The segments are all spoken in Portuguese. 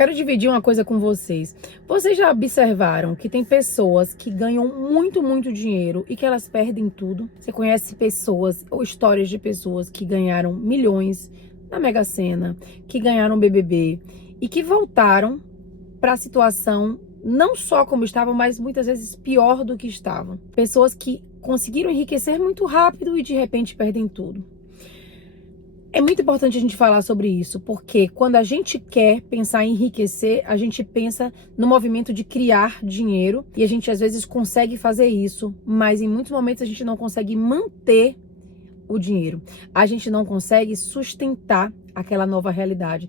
Quero dividir uma coisa com vocês. Vocês já observaram que tem pessoas que ganham muito, muito dinheiro e que elas perdem tudo? Você conhece pessoas ou histórias de pessoas que ganharam milhões na Mega Sena, que ganharam BBB e que voltaram para a situação não só como estavam, mas muitas vezes pior do que estavam. Pessoas que conseguiram enriquecer muito rápido e de repente perdem tudo. É muito importante a gente falar sobre isso, porque quando a gente quer pensar em enriquecer, a gente pensa no movimento de criar dinheiro e a gente às vezes consegue fazer isso, mas em muitos momentos a gente não consegue manter o dinheiro. A gente não consegue sustentar aquela nova realidade.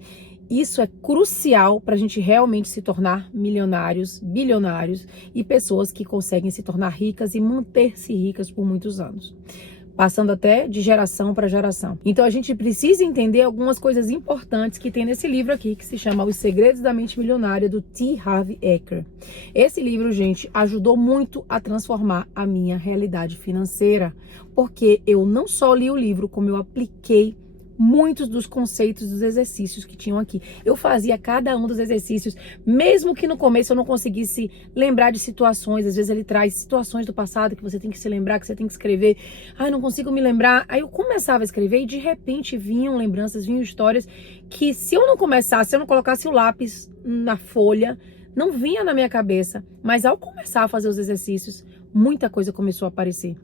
Isso é crucial para a gente realmente se tornar milionários, bilionários e pessoas que conseguem se tornar ricas e manter-se ricas por muitos anos, passando até de geração para geração. Então a gente precisa entender algumas coisas importantes que tem nesse livro aqui, que se chama Os Segredos da Mente Milionária, do T. Harv Eker. Esse livro, gente, ajudou muito a transformar a minha realidade financeira, porque eu não só li o livro, como eu apliquei muitos dos conceitos dos exercícios que tinham aqui. Eu fazia cada um dos exercícios, mesmo que no começo eu não conseguisse lembrar de situações. Às vezes ele traz situações do passado que você tem que se lembrar, que você tem que escrever. Ai, não consigo me lembrar. Aí eu começava a escrever e de repente vinham lembranças, vinham histórias que se eu não começasse, se eu não colocasse o lápis na folha, não vinha na minha cabeça. Mas ao começar a fazer os exercícios, muita coisa começou a aparecer.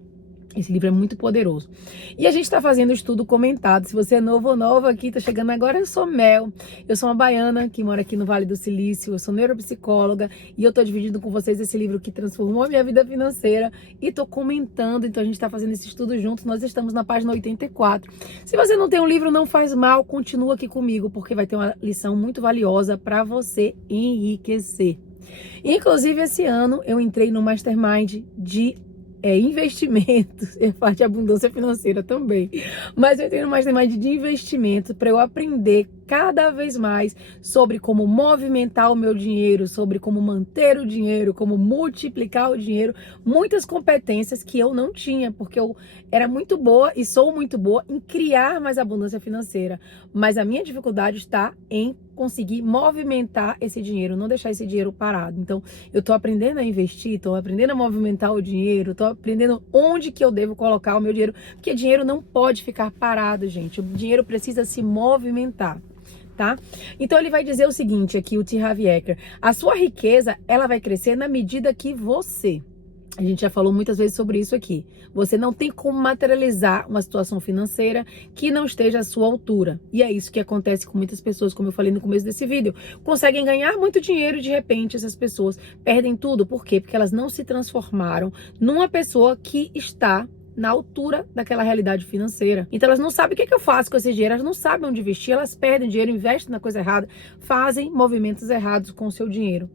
Esse livro é muito poderoso. E a gente está fazendo estudo comentado. Se você é novo ou nova aqui, está chegando agora, eu sou Mel. Eu sou uma baiana que mora aqui no Vale do Silício. Eu sou neuropsicóloga e eu estou dividindo com vocês esse livro que transformou a minha vida financeira. E estou comentando, então a gente está fazendo esse estudo juntos. Nós estamos na página 84. Se você não tem um livro, não faz mal, continua aqui comigo, porque vai ter uma lição muito valiosa para você enriquecer. Inclusive, esse ano eu entrei no Mastermind de investimentos, é parte de abundância financeira também, mas eu entrei no Mastermind de investimento para eu aprender cada vez mais sobre como movimentar o meu dinheiro, sobre como manter o dinheiro, como multiplicar o dinheiro, muitas competências que eu não tinha, porque eu era muito boa e sou muito boa em criar mais abundância financeira, mas a minha dificuldade está em conseguir movimentar esse dinheiro, não deixar esse dinheiro parado. Então, eu tô aprendendo a investir, tô aprendendo a movimentar o dinheiro, tô aprendendo onde que eu devo colocar o meu dinheiro, porque dinheiro não pode ficar parado, gente. O dinheiro precisa se movimentar, tá? Então, ele vai dizer o seguinte aqui, o T. Harv Eker: a sua riqueza, ela vai crescer na medida que você... A gente já falou muitas vezes sobre isso aqui. Você não tem como materializar uma situação financeira que não esteja à sua altura. E é isso que acontece com muitas pessoas, como eu falei no começo desse vídeo. Conseguem ganhar muito dinheiro e de repente essas pessoas perdem tudo. Por quê? Porque elas não se transformaram numa pessoa que está na altura daquela realidade financeira. Então elas não sabem o que eu faço com esse dinheiro, elas não sabem onde investir, elas perdem dinheiro, investem na coisa errada, fazem movimentos errados com o seu dinheiro,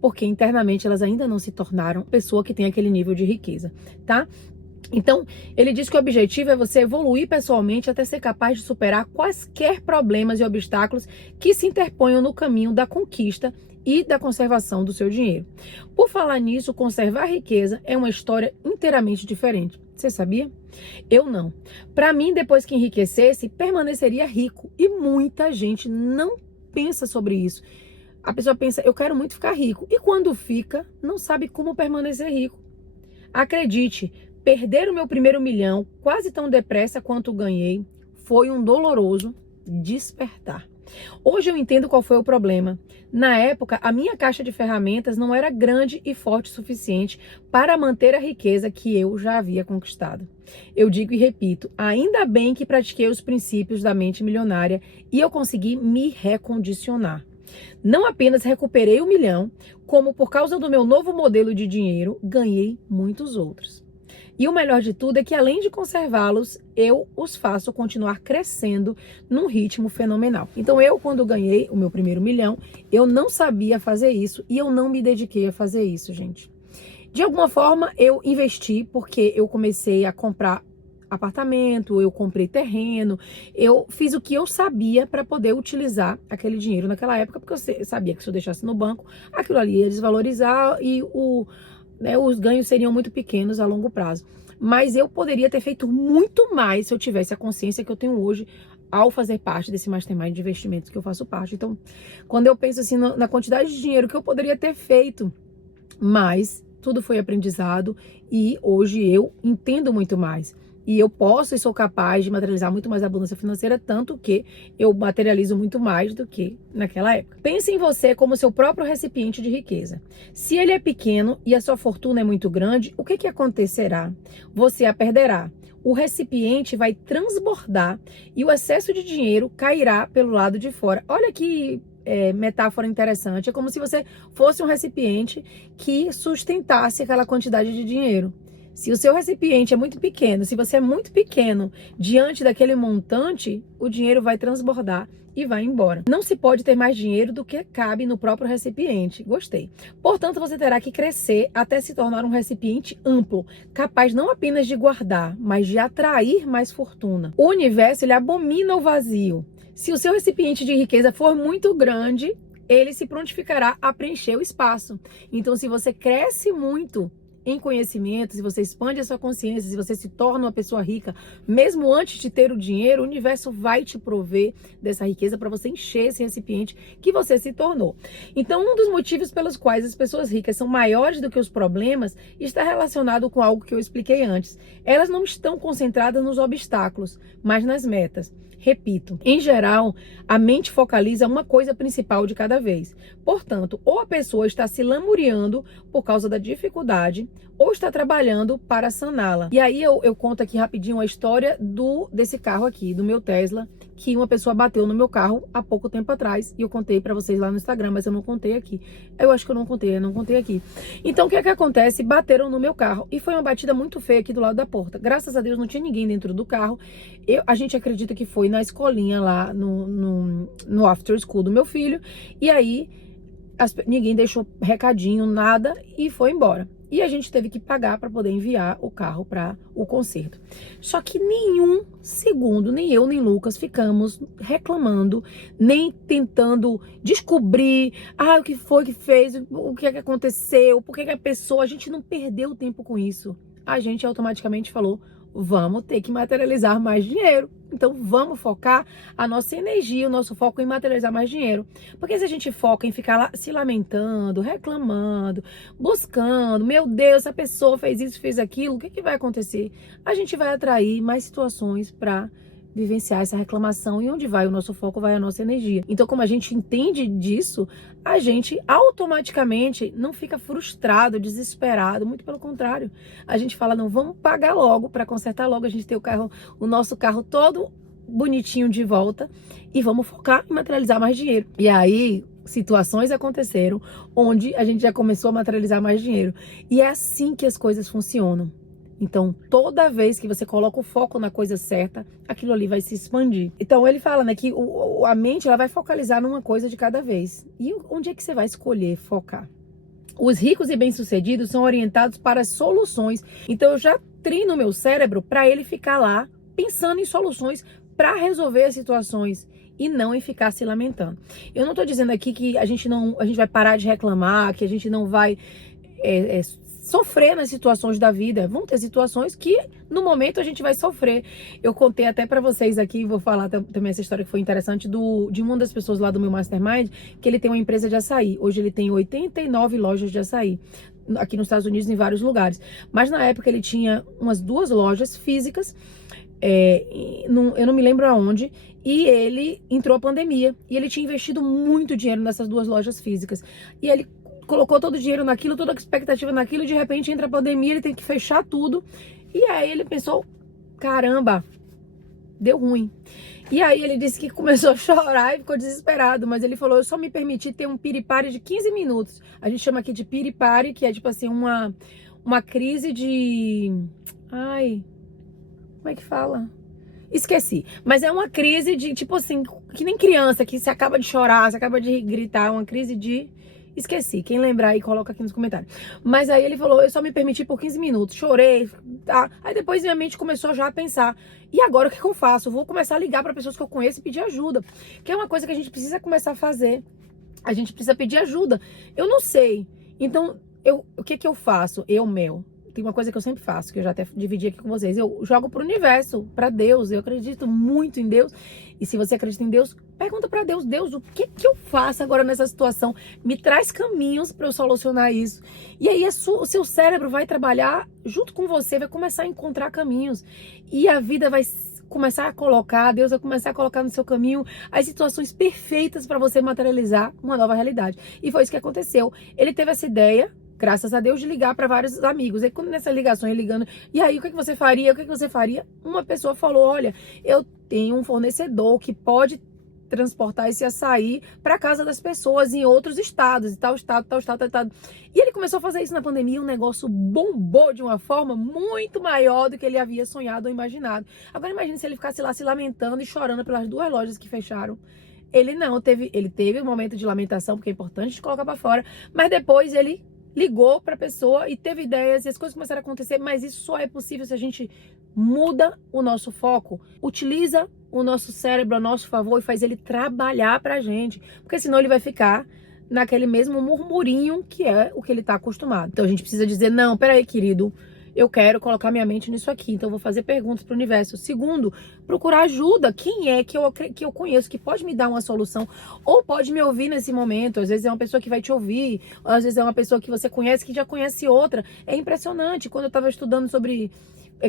porque internamente elas ainda não se tornaram pessoa que tem aquele nível de riqueza, tá? Então, ele diz que o objetivo é você evoluir pessoalmente até ser capaz de superar quaisquer problemas e obstáculos que se interponham no caminho da conquista e da conservação do seu dinheiro. Por falar nisso, conservar a riqueza é uma história inteiramente diferente. Você sabia? Eu não. Para mim, depois que enriquecesse, permaneceria rico. E muita gente não pensa sobre isso. A pessoa pensa, eu quero muito ficar rico. E quando fica, não sabe como permanecer rico. Acredite, perder o meu primeiro milhão quase tão depressa quanto ganhei foi um doloroso despertar. Hoje eu entendo qual foi o problema. Na época, a minha caixa de ferramentas não era grande e forte o suficiente para manter a riqueza que eu já havia conquistado. Eu digo e repito, ainda bem que pratiquei os princípios da mente milionária e eu consegui me recondicionar. Não apenas recuperei o milhão, como por causa do meu novo modelo de dinheiro, ganhei muitos outros. E o melhor de tudo é que além de conservá-los, eu os faço continuar crescendo num ritmo fenomenal. Então eu, quando ganhei o meu primeiro milhão, eu não sabia fazer isso e eu não me dediquei a fazer isso, gente. De alguma forma eu investi porque eu comecei a comprar apartamento, eu comprei terreno, eu fiz o que eu sabia para poder utilizar aquele dinheiro naquela época, porque eu sabia que se eu deixasse no banco, aquilo ali ia desvalorizar e os ganhos seriam muito pequenos a longo prazo. Mas eu poderia ter feito muito mais se eu tivesse a consciência que eu tenho hoje ao fazer parte desse mastermind de investimentos que eu faço parte. Então, quando eu penso assim na quantidade de dinheiro que eu poderia ter feito, mas tudo foi aprendizado e hoje eu entendo muito mais. E eu posso e sou capaz de materializar muito mais abundância financeira, tanto que eu materializo muito mais do que naquela época. Pense em você como seu próprio recipiente de riqueza. Se ele é pequeno e a sua fortuna é muito grande, o que acontecerá? Você a perderá. O recipiente vai transbordar e o excesso de dinheiro cairá pelo lado de fora. Olha que metáfora interessante. É como se você fosse um recipiente que sustentasse aquela quantidade de dinheiro. Se o seu recipiente é muito pequeno, se você é muito pequeno diante daquele montante, o dinheiro vai transbordar e vai embora. Não se pode ter mais dinheiro do que cabe no próprio recipiente. Gostei. Portanto, você terá que crescer até se tornar um recipiente amplo, capaz não apenas de guardar, mas de atrair mais fortuna. O universo, ele abomina o vazio. Se o seu recipiente de riqueza for muito grande, ele se prontificará a preencher o espaço. Então, se você cresce muito em conhecimento, se você expande a sua consciência, se você se torna uma pessoa rica, mesmo antes de ter o dinheiro, o universo vai te prover dessa riqueza para você encher esse recipiente que você se tornou. Então, um dos motivos pelos quais as pessoas ricas são maiores do que os problemas está relacionado com algo que eu expliquei antes. Elas não estão concentradas nos obstáculos, mas nas metas. Repito, em geral, a mente focaliza uma coisa principal de cada vez. Portanto, ou a pessoa está se lamuriando por causa da dificuldade, ou está trabalhando para saná-la. E aí eu conto aqui rapidinho a história desse carro aqui, do meu Tesla, que uma pessoa bateu no meu carro há pouco tempo atrás. E eu contei para vocês lá no Instagram, mas eu não contei aqui. Eu acho que eu não contei aqui. Então, o que é que acontece? Bateram no meu carro. E foi uma batida muito feia aqui do lado da porta. Graças a Deus não tinha ninguém dentro do carro. A gente acredita que foi na escolinha lá, no after school do meu filho. E aí, ninguém deixou recadinho, nada, e foi embora. E a gente teve que pagar para poder enviar o carro para o conserto. Só que nenhum segundo, nem eu nem Lucas ficamos reclamando, nem tentando descobrir o que foi que fez, o que é que aconteceu, por que a pessoa... A gente não perdeu tempo com isso. A gente automaticamente falou: vamos ter que materializar mais dinheiro. Então, vamos focar a nossa energia, o nosso foco em materializar mais dinheiro. Porque se a gente foca em ficar lá se lamentando, reclamando, buscando, meu Deus, essa pessoa fez isso, fez aquilo, o que vai acontecer? A gente vai atrair mais situações para vivenciar essa reclamação, e onde vai o nosso foco, vai a nossa energia. Então, como a gente entende disso, a gente automaticamente não fica frustrado, desesperado, muito pelo contrário. A gente fala: não, vamos pagar logo para consertar logo, a gente ter o nosso carro todo bonitinho de volta, e vamos focar em materializar mais dinheiro. E aí, situações aconteceram onde a gente já começou a materializar mais dinheiro. E é assim que as coisas funcionam. Então, toda vez que você coloca o foco na coisa certa, aquilo ali vai se expandir. Então, ele fala, né, que a mente, ela vai focalizar numa coisa de cada vez. E onde é que você vai escolher focar? Os ricos e bem-sucedidos são orientados para soluções. Então, eu já treino o meu cérebro para ele ficar lá pensando em soluções para resolver as situações, e não em ficar se lamentando. Eu não estou dizendo aqui que a gente vai parar de reclamar, que a gente não vai sofrer nas situações da vida. Vão ter situações que no momento a gente vai sofrer. Eu contei até pra vocês aqui, vou falar também essa história que foi interessante, de uma das pessoas lá do meu mastermind, que ele tem uma empresa de açaí. Hoje ele tem 89 lojas de açaí aqui nos Estados Unidos, em vários lugares. Mas na época ele tinha umas 2 lojas físicas, eu não me lembro aonde, e ele entrou a pandemia, e ele tinha investido muito dinheiro nessas 2 lojas físicas, e ele colocou todo o dinheiro naquilo, toda a expectativa naquilo, e de repente entra a pandemia, ele tem que fechar tudo, e aí ele pensou: caramba, deu ruim. E aí ele disse que começou a chorar e ficou desesperado, mas ele falou: eu só me permiti ter um piripari de 15 minutos. A gente chama aqui de piripari, que é tipo assim, uma crise de... Ai, como é que fala? Esqueci. Mas é uma crise de, tipo assim, que nem criança, que se acaba de chorar, se acaba de gritar, uma crise de... Esqueci. Quem lembrar aí, coloca aqui nos comentários. Mas aí ele falou: eu só me permiti por 15 minutos. Chorei, tá? Aí depois minha mente começou já a pensar: e agora o que eu faço? Eu vou começar a ligar para pessoas que eu conheço e pedir ajuda. Que é uma coisa que a gente precisa começar a fazer. A gente precisa pedir ajuda. Eu não sei. Então, o que eu faço? Mel. tem uma coisa que eu sempre faço, que eu já até dividi aqui com vocês. Eu jogo pro universo, pra Deus. Eu acredito muito em Deus. E se você acredita em Deus, pergunta pra Deus: Deus, o que que eu faço agora nessa situação? Me traz caminhos pra eu solucionar isso. E aí o seu cérebro vai trabalhar junto com você, vai começar a encontrar caminhos. E a vida vai começar a colocar, Deus vai começar a colocar no seu caminho as situações perfeitas para você materializar uma nova realidade. E foi isso que aconteceu. Ele teve essa ideia, graças a Deus, de ligar para vários amigos. E quando nessa ligação, ele ligando, e aí, o que você faria? O que você faria? Uma pessoa falou: olha, eu tenho um fornecedor que pode transportar esse açaí para casa das pessoas em outros estados, e tal estado, tal estado, tal estado. E ele começou a fazer isso na pandemia, um negócio bombou de uma forma muito maior do que ele havia sonhado ou imaginado. Agora imagine se ele ficasse lá se lamentando e chorando pelas 2 lojas que fecharam. Ele teve um momento de lamentação, porque é importante colocar para fora, mas depois ele ligou para a pessoa e teve ideias e as coisas começaram a acontecer, mas isso só é possível se a gente muda o nosso foco, utiliza o nosso cérebro a nosso favor e faz ele trabalhar pra gente, porque senão ele vai ficar naquele mesmo murmurinho que é o que ele tá acostumado. Então a gente precisa dizer: não, peraí, querido, eu quero colocar minha mente nisso aqui, então eu vou fazer perguntas pro universo. Segundo, procurar ajuda. Quem é que eu conheço que pode me dar uma solução ou pode me ouvir nesse momento? Às vezes é uma pessoa que vai te ouvir, ou às vezes é uma pessoa que você conhece que já conhece outra. É impressionante. Quando eu tava estudando sobre...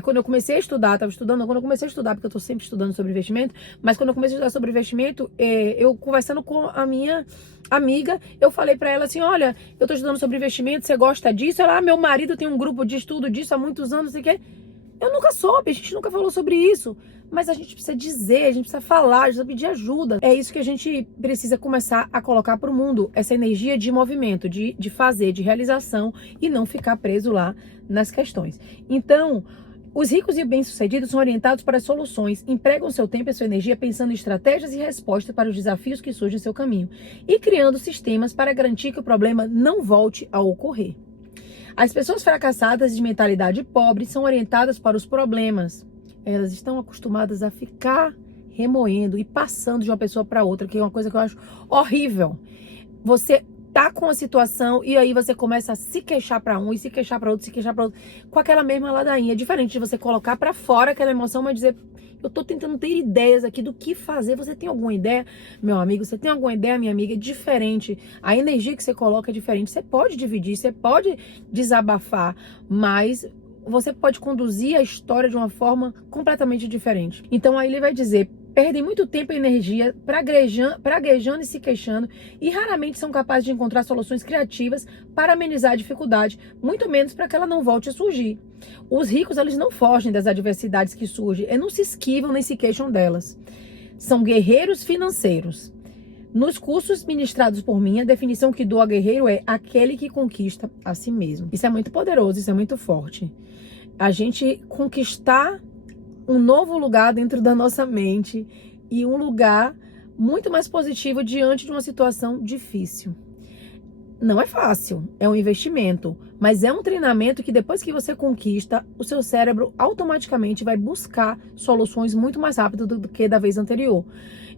Quando eu comecei a estudar, porque eu tô sempre estudando sobre investimento, mas quando eu comecei a estudar sobre investimento, eu conversando com a minha amiga, eu falei pra ela assim: olha, eu tô estudando sobre investimento, você gosta disso? Ela: meu marido tem um grupo de estudo disso há muitos anos, não sei o quê. Eu nunca soube, a gente nunca falou sobre isso. Mas a gente precisa dizer, a gente precisa falar, a gente precisa pedir ajuda. É isso que a gente precisa começar a colocar pro mundo, essa energia de movimento, de fazer, de realização, e não ficar preso lá nas questões. Então, os ricos e bem-sucedidos são orientados para soluções, empregam seu tempo e sua energia pensando em estratégias e respostas para os desafios que surgem em seu caminho e criando sistemas para garantir que o problema não volte a ocorrer. As pessoas fracassadas de mentalidade pobre são orientadas para os problemas. Elas estão acostumadas a ficar remoendo e passando de uma pessoa para outra, que é uma coisa que eu acho horrível. Você tá com a situação e aí você começa a se queixar para um e se queixar para outro, se queixar para outro, com aquela mesma ladainha. É diferente de você colocar para fora aquela emoção, mas dizer: eu tô tentando ter ideias aqui do que fazer. Você tem alguma ideia, meu amigo? Você tem alguma ideia, minha amiga? É diferente. A energia que você coloca é diferente. Você pode dividir, você pode desabafar, mas você pode conduzir a história de uma forma completamente diferente. Então aí ele vai dizer: perdem muito tempo e energia praguejando e se queixando e raramente são capazes de encontrar soluções criativas para amenizar a dificuldade, muito menos para que ela não volte a surgir. Os ricos, eles não fogem das adversidades que surgem, eles não se esquivam nem se queixam delas. São guerreiros financeiros. Nos cursos ministrados por mim, a definição que dou a guerreiro é aquele que conquista a si mesmo. Isso é muito poderoso, isso é muito forte. A gente conquistar um novo lugar dentro da nossa mente e um lugar muito mais positivo diante de uma situação difícil. Não é fácil, é um investimento, mas é um treinamento que depois que você conquista, o seu cérebro automaticamente vai buscar soluções muito mais rápido do que da vez anterior.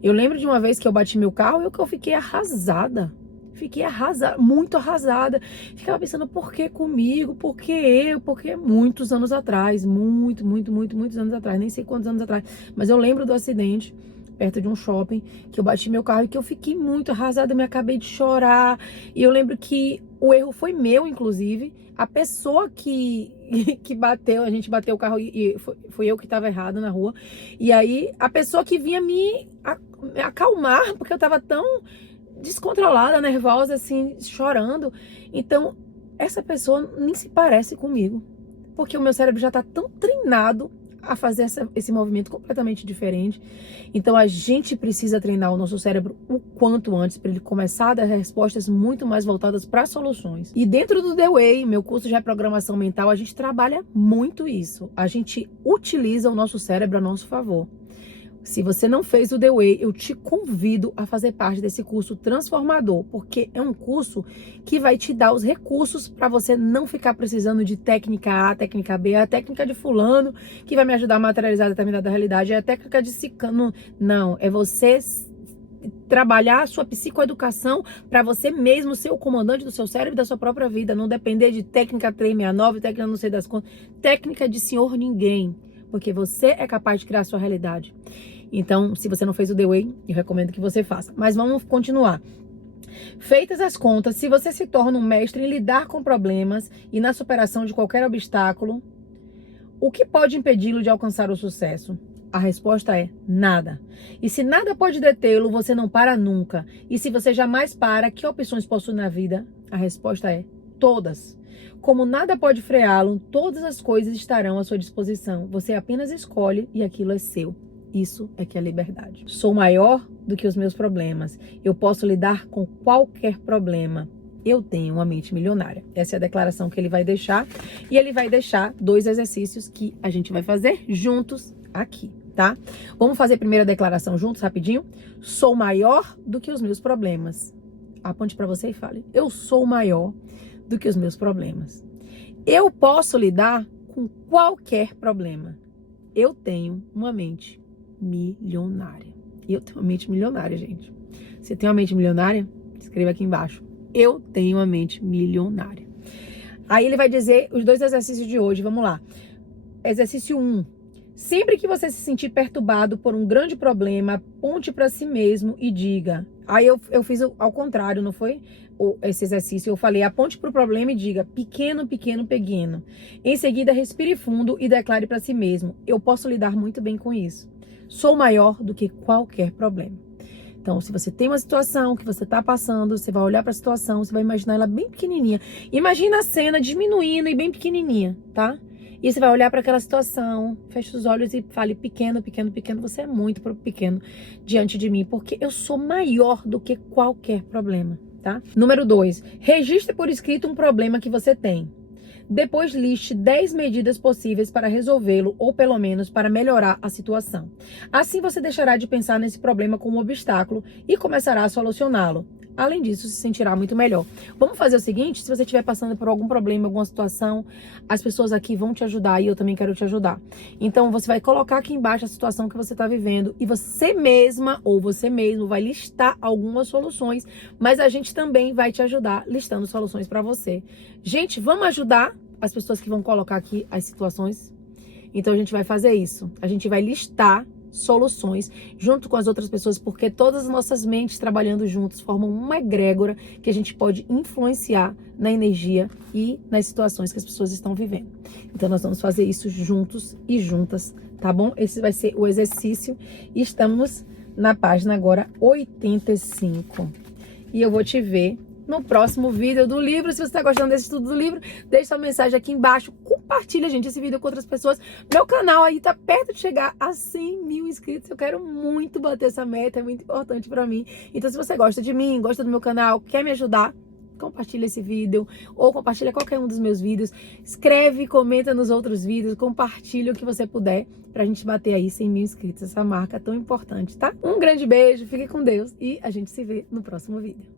Eu lembro de uma vez que eu bati meu carro e eu fiquei arrasada. Fiquei arrasada, muito arrasada. Ficava pensando: por que comigo? Por que eu? Porque muitos anos atrás, muitos anos atrás, nem sei quantos anos atrás, mas eu lembro do acidente perto de um shopping, que eu bati meu carro e que eu fiquei muito arrasada, eu me acabei de chorar. E eu lembro que o erro foi meu, inclusive. A pessoa que bateu, a gente bateu o carro e foi eu que estava errado na rua. E aí a pessoa que vinha me acalmar, porque eu estava tão descontrolada, nervosa, assim, chorando. Então, essa pessoa nem se parece comigo, porque o meu cérebro já tá tão treinado a fazer esse movimento completamente diferente. Então, a gente precisa treinar o nosso cérebro o quanto antes, para ele começar a dar respostas muito mais voltadas para soluções. E dentro do The Way, meu curso de reprogramação mental, a gente trabalha muito isso. A gente utiliza o nosso cérebro a nosso favor. Se você não fez o The Way, eu te convido a fazer parte desse curso transformador, porque é um curso que vai te dar os recursos para você não ficar precisando de técnica A, técnica B, a técnica de fulano, que vai me ajudar a materializar determinada realidade, é a técnica de ciclano. Não, é você trabalhar a sua psicoeducação para você mesmo ser o comandante do seu cérebro e da sua própria vida. Não depender de técnica 369, técnica não sei das contas, técnica de senhor ninguém. Porque você é capaz de criar a sua realidade. Então, se você não fez o The Way, eu recomendo que você faça. Mas vamos continuar. Feitas as contas, se você se torna um mestre em lidar com problemas e na superação de qualquer obstáculo, o que pode impedi-lo de alcançar o sucesso? A resposta é nada. E se nada pode detê-lo, você não para nunca. E se você jamais para, que opções possui na vida? A resposta é todas. Como nada pode freá-lo, todas as coisas estarão à sua disposição. Você apenas escolhe e aquilo é seu. Isso é que é liberdade. Sou maior do que os meus problemas. Eu posso lidar com qualquer problema. Eu tenho uma mente milionária. Essa é a declaração que ele vai deixar. E ele vai deixar 2 exercícios que a gente vai fazer juntos aqui, tá? Vamos fazer a primeira declaração juntos, rapidinho? Sou maior do que os meus problemas. Aponte para você e fale. Eu sou maior do que os meus problemas. Eu posso lidar com qualquer problema. Eu tenho uma mente milionária. Eu tenho uma mente milionária, gente. Você tem uma mente milionária? Escreva aqui embaixo. Eu tenho uma mente milionária. Aí ele vai dizer os 2 exercícios de hoje. Vamos lá. Exercício 1. Sempre que você se sentir perturbado por um grande problema, aponte para si mesmo e diga. Aí eu fiz ao contrário, não foi? Esse exercício. Eu falei, aponte para o problema e diga, pequeno, pequeno, pequeno. Em seguida, respire fundo e declare para si mesmo, eu posso lidar muito bem com isso. Sou maior do que qualquer problema. Então, se você tem uma situação que você está passando, você vai olhar para a situação, você vai imaginar ela bem pequenininha. Imagina a cena diminuindo e bem pequenininha, tá? E você vai olhar para aquela situação, feche os olhos e fale, pequeno, pequeno, pequeno, você é muito pequeno diante de mim, porque eu sou maior do que qualquer problema, tá? Número 2, registre por escrito um problema que você tem. Depois liste 10 medidas possíveis para resolvê-lo ou pelo menos para melhorar a situação. Assim você deixará de pensar nesse problema como um obstáculo e começará a solucioná-lo. Além disso, se sentirá muito melhor. Vamos fazer o seguinte, se você estiver passando por algum problema, alguma situação, as pessoas aqui vão te ajudar e eu também quero te ajudar. Então, você vai colocar aqui embaixo a situação que você está vivendo e você mesma ou você mesmo vai listar algumas soluções, mas a gente também vai te ajudar listando soluções para você. Gente, vamos ajudar as pessoas que vão colocar aqui as situações? Então, a gente vai fazer isso. A gente vai listar soluções junto com as outras pessoas, porque todas as nossas mentes trabalhando juntos formam uma egrégora que a gente pode influenciar na energia e nas situações que as pessoas estão vivendo. Então nós vamos fazer isso juntos e juntas, tá bom? Esse vai ser o exercício e estamos na página agora 85. E eu vou te ver no próximo vídeo do livro. Se você está gostando desse estudo do livro, deixa sua mensagem aqui embaixo. Compartilha, gente, esse vídeo com outras pessoas. Meu canal aí tá perto de chegar a 100 mil inscritos. Eu quero muito bater essa meta, é muito importante pra mim. Então, se você gosta de mim, gosta do meu canal, quer me ajudar, compartilha esse vídeo ou compartilha qualquer um dos meus vídeos. Escreve, comenta nos outros vídeos, compartilha o que você puder pra gente bater aí 100 mil inscritos. Essa marca tão importante, tá? Um grande beijo, fique com Deus e a gente se vê no próximo vídeo.